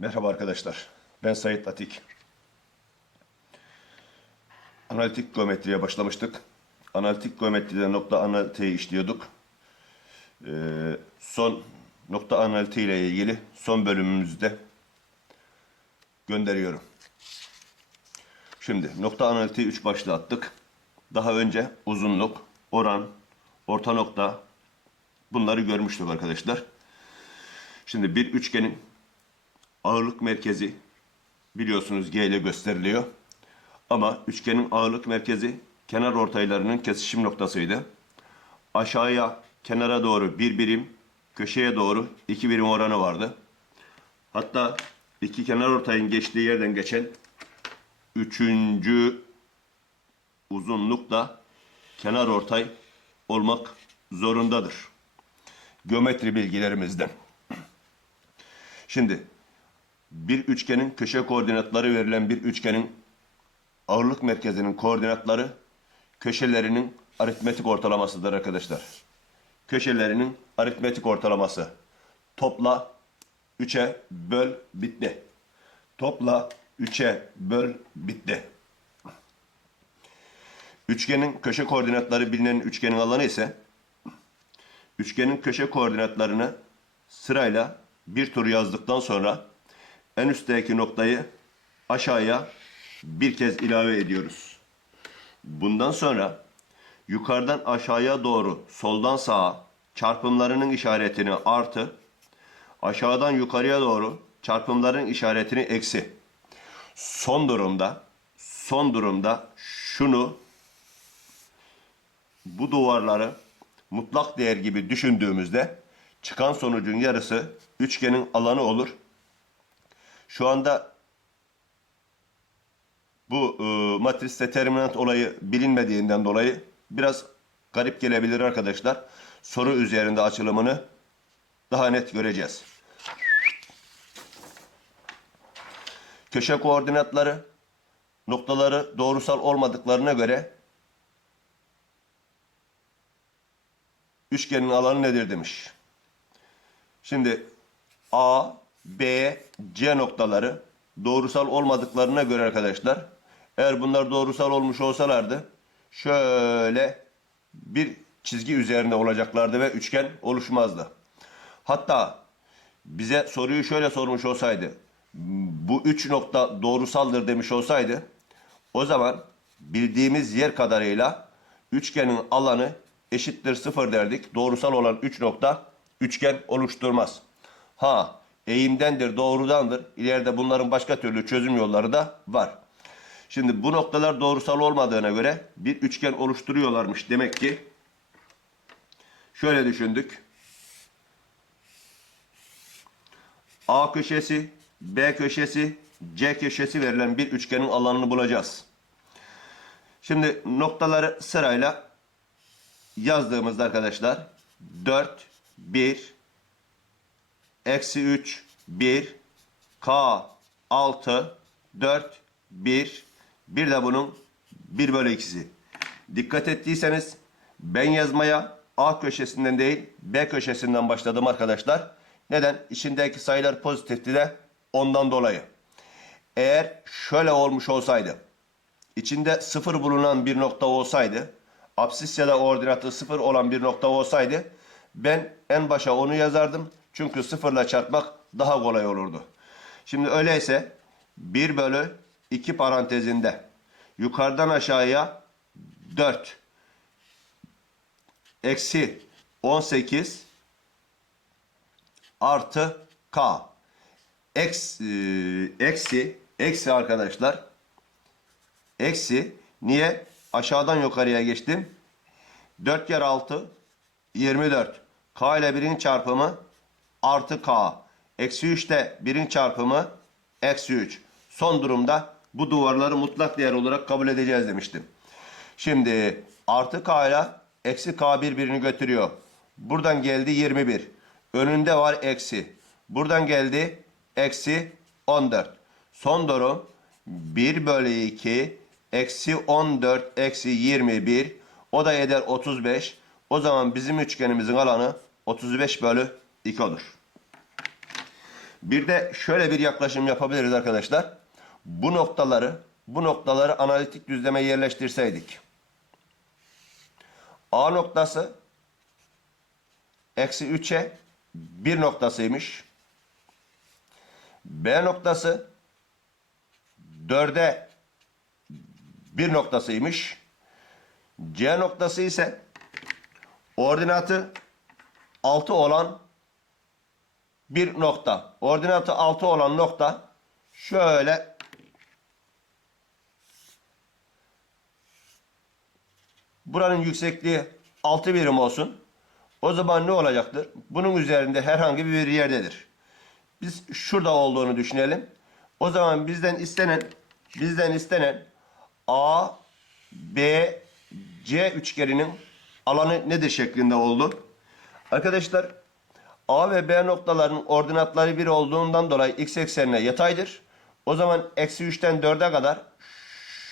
Merhaba arkadaşlar. Ben Sait Atik. Analitik geometriye başlamıştık. Analitik geometride nokta analitiği işliyorduk. Ee, son nokta analitiği ile ilgili son bölümümüzde gönderiyorum. Şimdi nokta analitiği 3 başlığa attık. Daha önce uzunluk, oran, orta nokta bunları görmüştük arkadaşlar. Şimdi bir üçgenin ağırlık merkezi biliyorsunuz G ile gösteriliyor. Ama üçgenin ağırlık merkezi kenar ortaylarının kesişim noktasıydı. Aşağıya kenara doğru bir birim, köşeye doğru iki birim oranı vardı. Hatta iki kenar ortayın geçtiği yerden geçen üçüncü uzunluk da kenar ortay olmak zorundadır. Geometri bilgilerimizden. Şimdi bir üçgenin köşe koordinatları verilen bir üçgenin ağırlık merkezinin koordinatları köşelerinin aritmetik ortalamasıdır arkadaşlar. Köşelerinin aritmetik ortalaması. Topla 3'e böl bitti. Topla 3'e böl bitti. Üçgenin köşe koordinatları bilinen üçgenin alanı ise üçgenin köşe koordinatlarını sırayla bir tur yazdıktan sonra en üstteki noktayı aşağıya bir kez ilave ediyoruz. Bundan sonra yukarıdan aşağıya doğru soldan sağa çarpımlarının işaretini artı, aşağıdan yukarıya doğru çarpımların işaretini eksi. Son durumda son durumda şunu bu duvarları mutlak değer gibi düşündüğümüzde çıkan sonucun yarısı üçgenin alanı olur. Şu anda bu e, matris determinant olayı bilinmediğinden dolayı biraz garip gelebilir arkadaşlar. Soru üzerinde açılımını daha net göreceğiz. Köşe koordinatları noktaları doğrusal olmadıklarına göre üçgenin alanı nedir demiş. Şimdi A, B, C noktaları doğrusal olmadıklarına göre arkadaşlar eğer bunlar doğrusal olmuş olsalardı şöyle bir çizgi üzerinde olacaklardı ve üçgen oluşmazdı. Hatta bize soruyu şöyle sormuş olsaydı bu üç nokta doğrusaldır demiş olsaydı o zaman bildiğimiz yer kadarıyla üçgenin alanı eşittir sıfır derdik. Doğrusal olan üç nokta üçgen oluşturmaz. Ha eğimdendir, doğrudandır. İleride bunların başka türlü çözüm yolları da var. Şimdi bu noktalar doğrusal olmadığına göre bir üçgen oluşturuyorlarmış. Demek ki şöyle düşündük. A köşesi, B köşesi, C köşesi verilen bir üçgenin alanını bulacağız. Şimdi noktaları sırayla yazdığımızda arkadaşlar 4, 1, eksi 3, 1, K, 6, 4, 1, bir de bunun 1 bölü 2'si. Dikkat ettiyseniz ben yazmaya A köşesinden değil B köşesinden başladım arkadaşlar. Neden? İçindeki sayılar pozitifti de ondan dolayı. Eğer şöyle olmuş olsaydı, içinde sıfır bulunan bir nokta olsaydı, absis ya da ordinatı sıfır olan bir nokta olsaydı, ben en başa onu yazardım. Çünkü sıfırla çarpmak daha kolay olurdu. Şimdi öyleyse 1 bölü 2 parantezinde yukarıdan aşağıya 4 eksi 18 artı k. Eksi, eksi eksi arkadaşlar. Eksi. Niye? Aşağıdan yukarıya geçtim. 4 kere 6 24 k ile 1'in çarpımı artı k eksi 3 de 1'in çarpımı eksi 3 son durumda bu duvarları mutlak değer olarak kabul edeceğiz demiştim. Şimdi artı k ile eksi k birbirini götürüyor. Buradan geldi 21. Önünde var eksi. Buradan geldi eksi 14. Son durum 1 bölü 2 eksi 14 eksi 21. O da eder 35. O zaman bizim üçgenimizin alanı 35 bölü 2 olur. Bir de şöyle bir yaklaşım yapabiliriz arkadaşlar. Bu noktaları, bu noktaları analitik düzleme yerleştirseydik. A noktası eksi 3'e 1 noktasıymış. B noktası 4'e 1 noktasıymış. C noktası ise ordinatı 6 olan bir nokta. Ordinatı 6 olan nokta şöyle buranın yüksekliği 6 birim olsun. O zaman ne olacaktır? Bunun üzerinde herhangi bir yerdedir. Biz şurada olduğunu düşünelim. O zaman bizden istenen bizden istenen A, B, C üçgeninin alanı nedir şeklinde oldu. Arkadaşlar A ve B noktalarının ordinatları 1 olduğundan dolayı x eksenine yataydır. O zaman eksi 3'ten 4'e kadar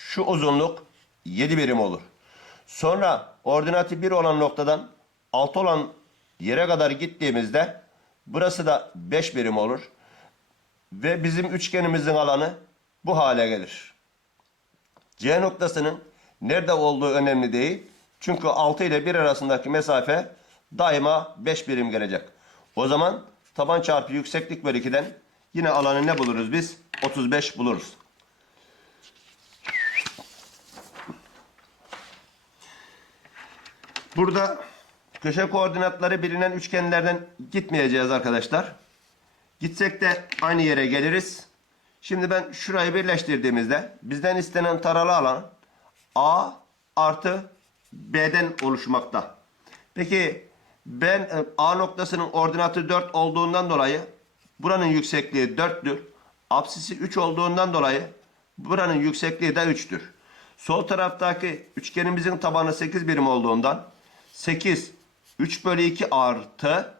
şu uzunluk 7 birim olur. Sonra ordinatı 1 olan noktadan 6 olan yere kadar gittiğimizde burası da 5 birim olur. Ve bizim üçgenimizin alanı bu hale gelir. C noktasının nerede olduğu önemli değil. Çünkü 6 ile 1 arasındaki mesafe daima 5 birim gelecek. O zaman taban çarpı yükseklik bölü 2'den yine alanı ne buluruz biz? 35 buluruz. Burada köşe koordinatları bilinen üçgenlerden gitmeyeceğiz arkadaşlar. Gitsek de aynı yere geliriz. Şimdi ben şurayı birleştirdiğimizde bizden istenen taralı alan A artı B'den oluşmakta. Peki ben e, A noktasının ordinatı 4 olduğundan dolayı buranın yüksekliği 4'tür. Apsisi 3 olduğundan dolayı buranın yüksekliği de 3'tür. Sol taraftaki üçgenimizin tabanı 8 birim olduğundan 8 3 bölü 2 artı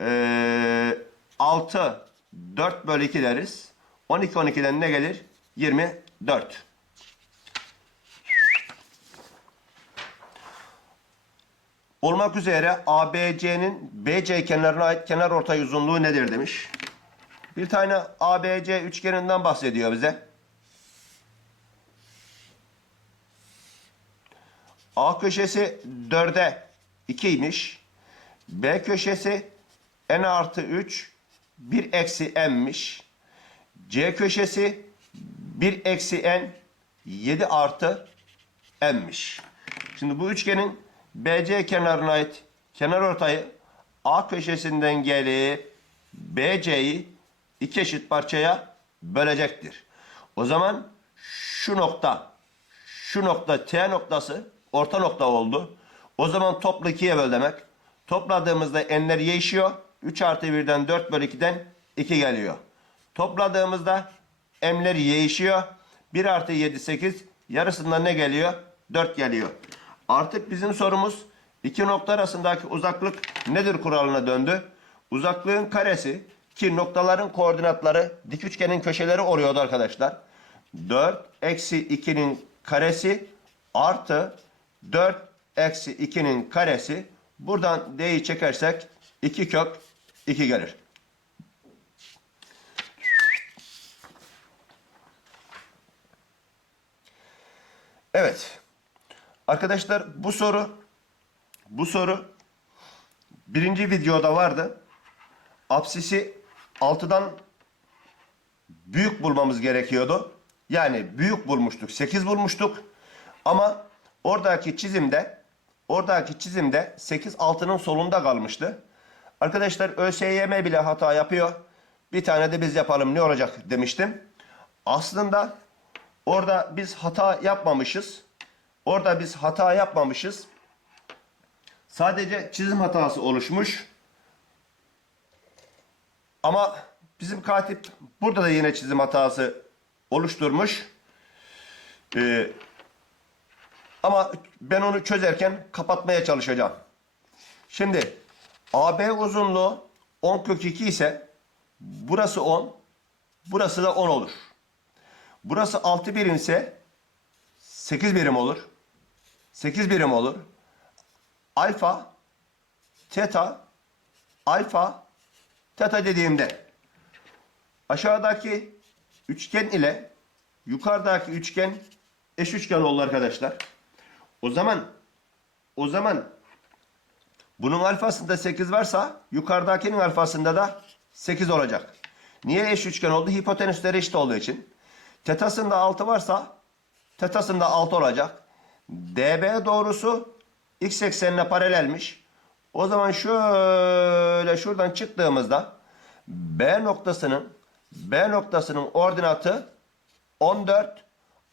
ee, 6 4 bölü 2 deriz. 12 12'den ne gelir? 24. Olmak üzere ABC'nin BC kenarına ait kenar ortay uzunluğu nedir demiş. Bir tane ABC üçgeninden bahsediyor bize. A köşesi 4'e 2'ymiş. B köşesi n artı 3 1 eksi n'miş. C köşesi 1 eksi n 7 artı n'miş. Şimdi bu üçgenin BC kenarına ait kenar ortayı A köşesinden gelip BC'yi iki eşit parçaya bölecektir. O zaman şu nokta, şu nokta T noktası orta nokta oldu. O zaman toplu ikiye böl demek. Topladığımızda n'ler değişiyor. 3 artı 1'den 4 bölü 2'den 2 geliyor. Topladığımızda m'ler değişiyor. 1 artı 7 8 yarısından ne geliyor? 4 geliyor. Artık bizim sorumuz iki nokta arasındaki uzaklık nedir kuralına döndü. Uzaklığın karesi ki noktaların koordinatları dik üçgenin köşeleri oluyordu arkadaşlar. 4 eksi 2'nin karesi artı 4 eksi 2'nin karesi buradan d'yi çekersek 2 kök 2 gelir. Evet. Arkadaşlar bu soru bu soru birinci videoda vardı. Apsisi 6'dan büyük bulmamız gerekiyordu. Yani büyük bulmuştuk. 8 bulmuştuk. Ama oradaki çizimde oradaki çizimde 8 6'nın solunda kalmıştı. Arkadaşlar ÖSYM bile hata yapıyor. Bir tane de biz yapalım ne olacak demiştim. Aslında orada biz hata yapmamışız. Orada biz hata yapmamışız. Sadece çizim hatası oluşmuş. Ama bizim katip burada da yine çizim hatası oluşturmuş. Ee, ama ben onu çözerken kapatmaya çalışacağım. Şimdi AB uzunluğu 10 kök 2 ise burası 10, burası da 10 olur. Burası 6 birim ise 8 birim olur. 8 birim olur. Alfa, teta, alfa, teta dediğimde aşağıdaki üçgen ile yukarıdaki üçgen eş üçgen oldu arkadaşlar. O zaman o zaman bunun alfasında 8 varsa yukarıdakinin alfasında da 8 olacak. Niye eş üçgen oldu? Hipotenüsleri eşit olduğu için. Tetasında 6 varsa tetasında 6 olacak. DB doğrusu x eksenine paralelmiş. O zaman şöyle şuradan çıktığımızda B noktasının B noktasının ordinatı 14.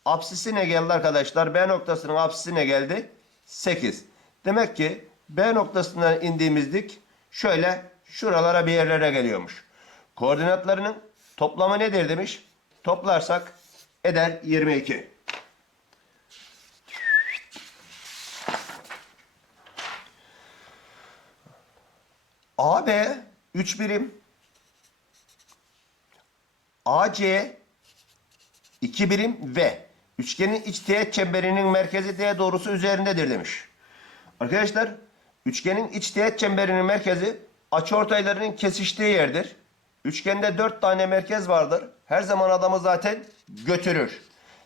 Apsisi ne geldi arkadaşlar? B noktasının apsisi ne geldi? 8. Demek ki B noktasından indiğimiz dik şöyle şuralara bir yerlere geliyormuş. Koordinatlarının toplamı nedir demiş. Toplarsak eder 22. AB 3 birim. AC 2 birim ve üçgenin iç teğet çemberinin merkezi D doğrusu üzerindedir demiş. Arkadaşlar üçgenin iç teğet çemberinin merkezi açıortaylarının kesiştiği yerdir. Üçgende 4 tane merkez vardır. Her zaman adamı zaten götürür.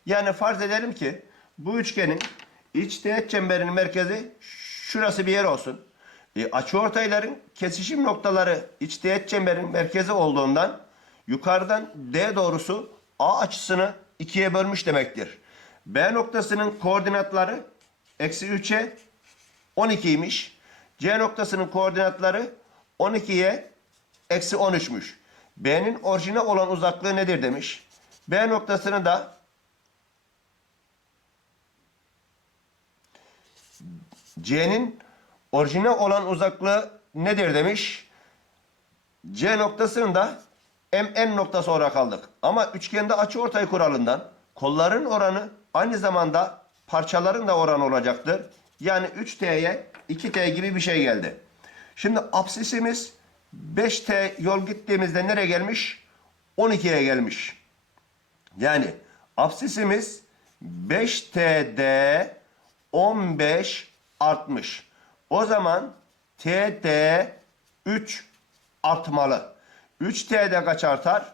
Yani farz edelim ki bu üçgenin iç teğet çemberinin merkezi şurası bir yer olsun. E, açıortayların kesişim noktaları iç teğet çemberin merkezi olduğundan yukarıdan D doğrusu A açısını ikiye bölmüş demektir. B noktasının koordinatları eksi 3'e 12'ymiş. C noktasının koordinatları 12'ye eksi 13'müş. B'nin orijine olan uzaklığı nedir demiş. B noktasını da C'nin orijine olan uzaklığı nedir demiş. C noktasının da MN noktası olarak aldık. Ama üçgende açıortay kuralından kolların oranı aynı zamanda parçaların da oranı olacaktır. Yani 3T'ye 2T gibi bir şey geldi. Şimdi apsisimiz 5T yol gittiğimizde nereye gelmiş? 12'ye gelmiş. Yani apsisimiz 5TD 15 artmış. O zaman TD 3 artmalı. 3T'de kaç artar?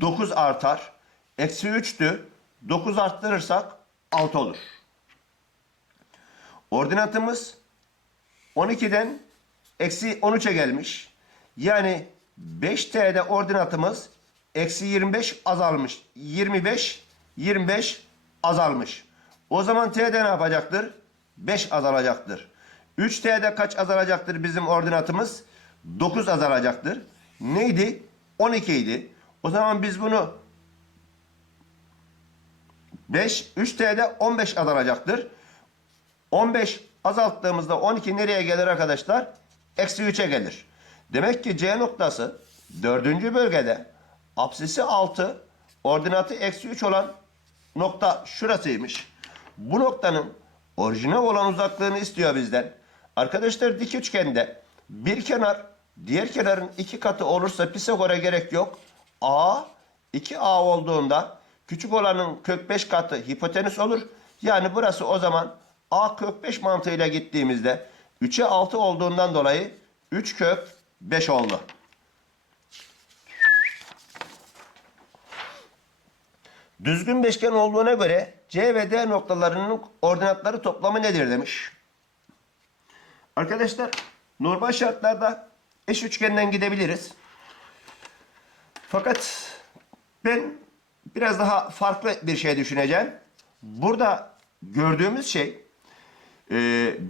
9 artar. Eksi 3'tü. 9 arttırırsak 6 olur. Ordinatımız 12'den eksi 13'e gelmiş. Yani 5T'de ordinatımız eksi 25 azalmış. 25, 25 azalmış. O zaman T'de ne yapacaktır? 5 azalacaktır. 3T'de kaç azalacaktır bizim ordinatımız? 9 azalacaktır. Neydi? 12 idi. O zaman biz bunu 5, 3T'de 15 azalacaktır. 15 azalttığımızda 12 nereye gelir arkadaşlar? Eksi 3'e gelir. Demek ki C noktası dördüncü bölgede apsisi 6, ordinatı eksi 3 olan nokta şurasıymış. Bu noktanın orijine olan uzaklığını istiyor bizden. Arkadaşlar dik üçgende bir kenar diğer kenarın iki katı olursa Pisagor'a gerek yok. A 2A olduğunda küçük olanın kök 5 katı hipotenüs olur. Yani burası o zaman A kök 5 mantığıyla gittiğimizde 3'e 6 olduğundan dolayı 3 kök 5 oldu. Düzgün beşgen olduğuna göre C ve D noktalarının ordinatları toplamı nedir demiş. Arkadaşlar normal şartlarda eş üçgenden gidebiliriz. Fakat ben biraz daha farklı bir şey düşüneceğim. Burada gördüğümüz şey e,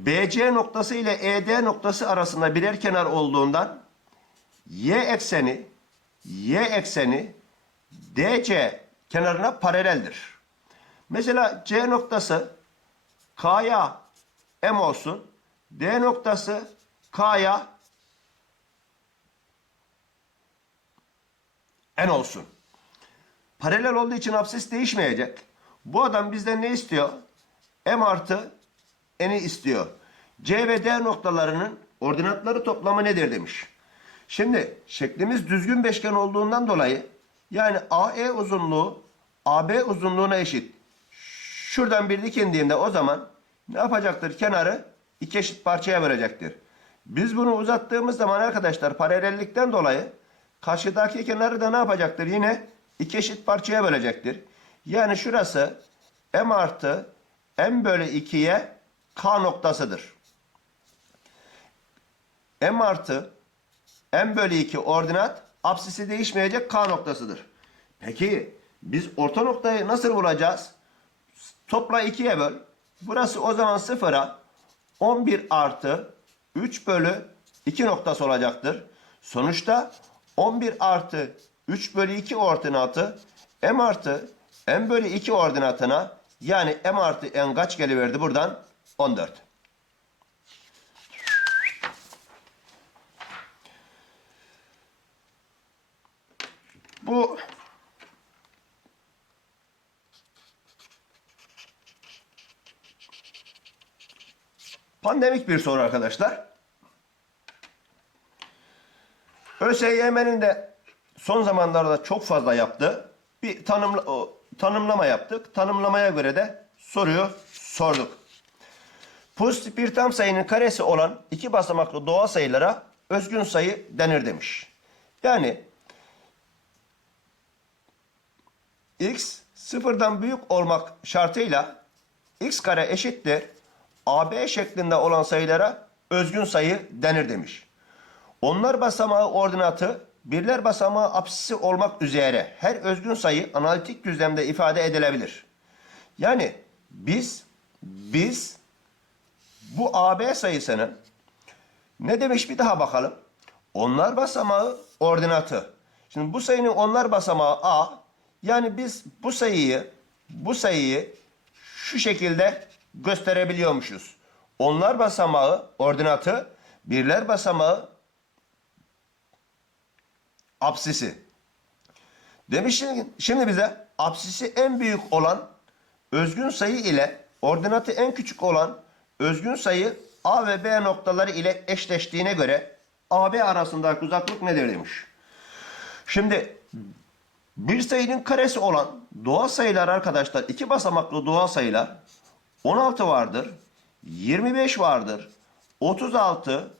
BC noktası ile ED noktası arasında birer kenar olduğundan Y ekseni Y ekseni DC kenarına paraleldir. Mesela C noktası K'ya M olsun. D noktası K'ya N olsun. Paralel olduğu için absis değişmeyecek. Bu adam bizden ne istiyor? M artı N'i istiyor. C ve D noktalarının ordinatları toplamı nedir demiş. Şimdi şeklimiz düzgün beşgen olduğundan dolayı yani AE uzunluğu AB uzunluğuna eşit. Şuradan bir dik indiğinde o zaman ne yapacaktır? Kenarı iki eşit parçaya bölecektir. Biz bunu uzattığımız zaman arkadaşlar paralellikten dolayı Karşıdaki kenarı da ne yapacaktır? Yine iki eşit parçaya bölecektir. Yani şurası m artı m bölü 2'ye k noktasıdır. m artı m bölü 2 ordinat apsisi değişmeyecek k noktasıdır. Peki biz orta noktayı nasıl bulacağız? Topla 2'ye böl. Burası o zaman sıfıra 11 artı 3 bölü 2 noktası olacaktır. Sonuçta 11 artı 3 bölü 2 ordinatı m artı m bölü 2 ordinatına yani m artı n kaç geliverdi buradan? 14. Bu pandemik bir soru arkadaşlar. ÖSYM'nin de son zamanlarda çok fazla yaptığı bir tanımla, tanımlama yaptık. Tanımlamaya göre de soruyu sorduk. Pozitif bir tam sayının karesi olan iki basamaklı doğal sayılara özgün sayı denir demiş. Yani x sıfırdan büyük olmak şartıyla x kare eşittir AB şeklinde olan sayılara özgün sayı denir demiş. Onlar basamağı ordinatı birler basamağı apsisi olmak üzere her özgün sayı analitik düzlemde ifade edilebilir. Yani biz biz bu AB sayısının ne demiş bir daha bakalım. Onlar basamağı ordinatı. Şimdi bu sayının onlar basamağı A. Yani biz bu sayıyı bu sayıyı şu şekilde gösterebiliyormuşuz. Onlar basamağı ordinatı, birler basamağı apsisi. Demiş şimdi, şimdi bize apsisi en büyük olan özgün sayı ile ordinatı en küçük olan özgün sayı A ve B noktaları ile eşleştiğine göre AB arasındaki uzaklık nedir demiş. Şimdi bir sayının karesi olan doğal sayılar arkadaşlar iki basamaklı doğal sayılar 16 vardır, 25 vardır, 36,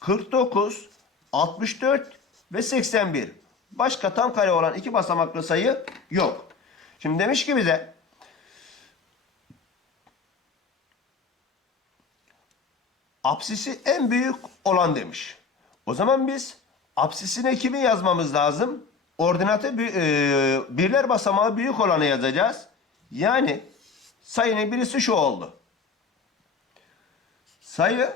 49, 64 ve 81. Başka tam kare olan iki basamaklı sayı yok. Şimdi demiş ki bize apsisi en büyük olan demiş. O zaman biz apsisine kimi yazmamız lazım? Ordinatı e, birler basamağı büyük olanı yazacağız. Yani sayının birisi şu oldu. Sayı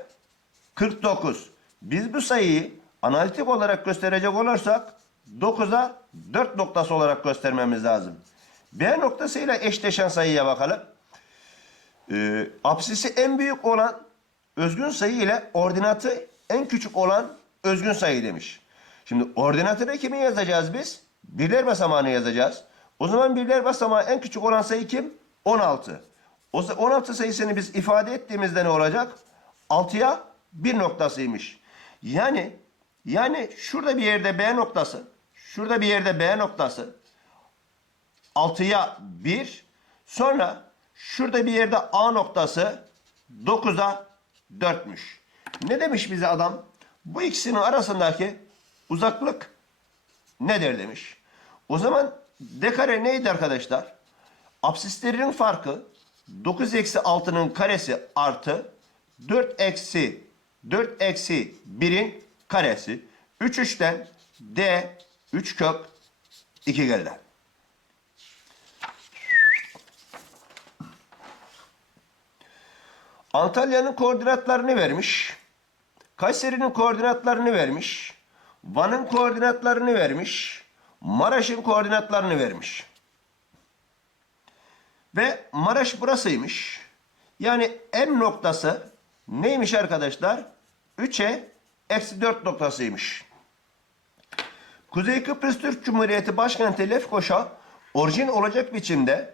49. Biz bu sayıyı analitik olarak gösterecek olursak 9'a 4 noktası olarak göstermemiz lazım. B noktasıyla eşleşen sayıya bakalım. Ee, apsisi en büyük olan özgün sayı ile ordinatı en küçük olan özgün sayı demiş. Şimdi ordinatını kimi yazacağız biz? Birler basamağını yazacağız. O zaman birler basamağı en küçük olan sayı kim? 16. O za- 16 sayısını biz ifade ettiğimizde ne olacak? 6'ya 1 noktasıymış. Yani yani şurada bir yerde B noktası, şurada bir yerde B noktası, 6'ya 1, sonra şurada bir yerde A noktası 9'a 4'müş. Ne demiş bize adam? Bu ikisinin arasındaki uzaklık nedir demiş. O zaman d kare neydi arkadaşlar? Apsislerinin farkı 9 eksi 6'nın karesi artı 4 eksi 4 eksi 1'in karesi. 3 3'ten d 3 kök 2 geldi. Antalya'nın koordinatlarını vermiş. Kayseri'nin koordinatlarını vermiş. Van'ın koordinatlarını vermiş. Maraş'ın koordinatlarını vermiş. Ve Maraş burasıymış. Yani M noktası neymiş arkadaşlar? 3'e eksi 4 noktasıymış. Kuzey Kıbrıs Türk Cumhuriyeti başkenti Lefkoşa orijin olacak biçimde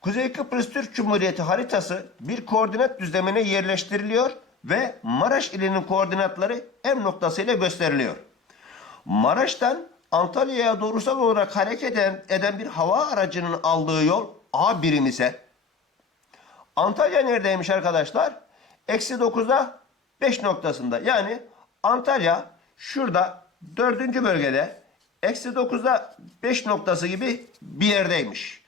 Kuzey Kıbrıs Türk Cumhuriyeti haritası bir koordinat düzlemine yerleştiriliyor ve Maraş ilinin koordinatları M noktası ile gösteriliyor. Maraş'tan Antalya'ya doğrusal olarak hareket eden, eden bir hava aracının aldığı yol A birim ise Antalya neredeymiş arkadaşlar? Eksi 9'da 5 noktasında. Yani Antalya şurada dördüncü bölgede eksi 9'da 5 noktası gibi bir yerdeymiş.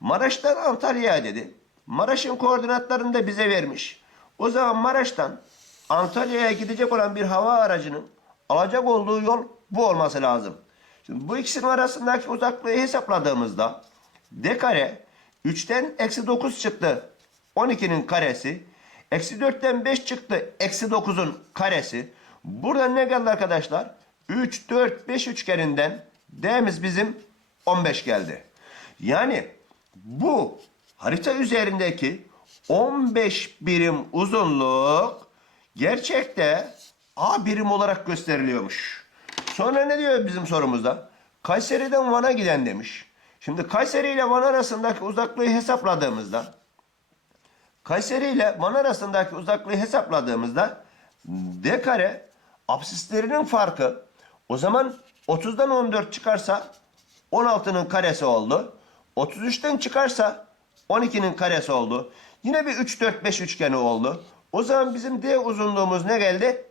Maraş'tan Antalya'ya dedi. Maraş'ın koordinatlarını da bize vermiş. O zaman Maraş'tan Antalya'ya gidecek olan bir hava aracının alacak olduğu yol bu olması lazım. Şimdi bu ikisinin arasındaki uzaklığı hesapladığımızda d kare 3'ten eksi 9 çıktı. 12'nin karesi. Eksi 4'ten 5 çıktı. Eksi 9'un karesi. Buradan ne geldi arkadaşlar? 3, 4, 5 üçgeninden D'miz bizim 15 geldi. Yani bu harita üzerindeki 15 birim uzunluk gerçekte A birim olarak gösteriliyormuş. Sonra ne diyor bizim sorumuzda? Kayseri'den Van'a giden demiş. Şimdi Kayseri ile Van arasındaki uzaklığı hesapladığımızda Kayseri ile Van arasındaki uzaklığı hesapladığımızda D kare absislerinin farkı o zaman 30'dan 14 çıkarsa 16'nın karesi oldu. 33'ten çıkarsa 12'nin karesi oldu. Yine bir 3 4 5 üçgeni oldu. O zaman bizim D uzunluğumuz ne geldi?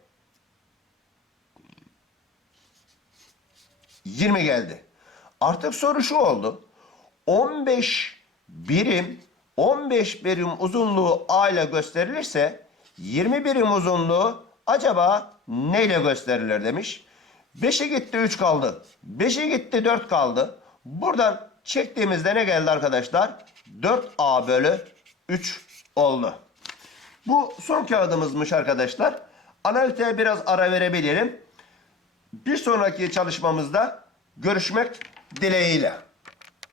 20 geldi. Artık soru şu oldu. 15 birim 15 birim uzunluğu A ile gösterilirse 20 birim uzunluğu acaba neyle gösterilir demiş. 5'e gitti 3 kaldı. 5'e gitti 4 kaldı. Buradan çektiğimizde ne geldi arkadaşlar? 4A bölü 3 oldu. Bu son kağıdımızmış arkadaşlar. Analiteye biraz ara verebilirim. Bir sonraki çalışmamızda görüşmek dileğiyle.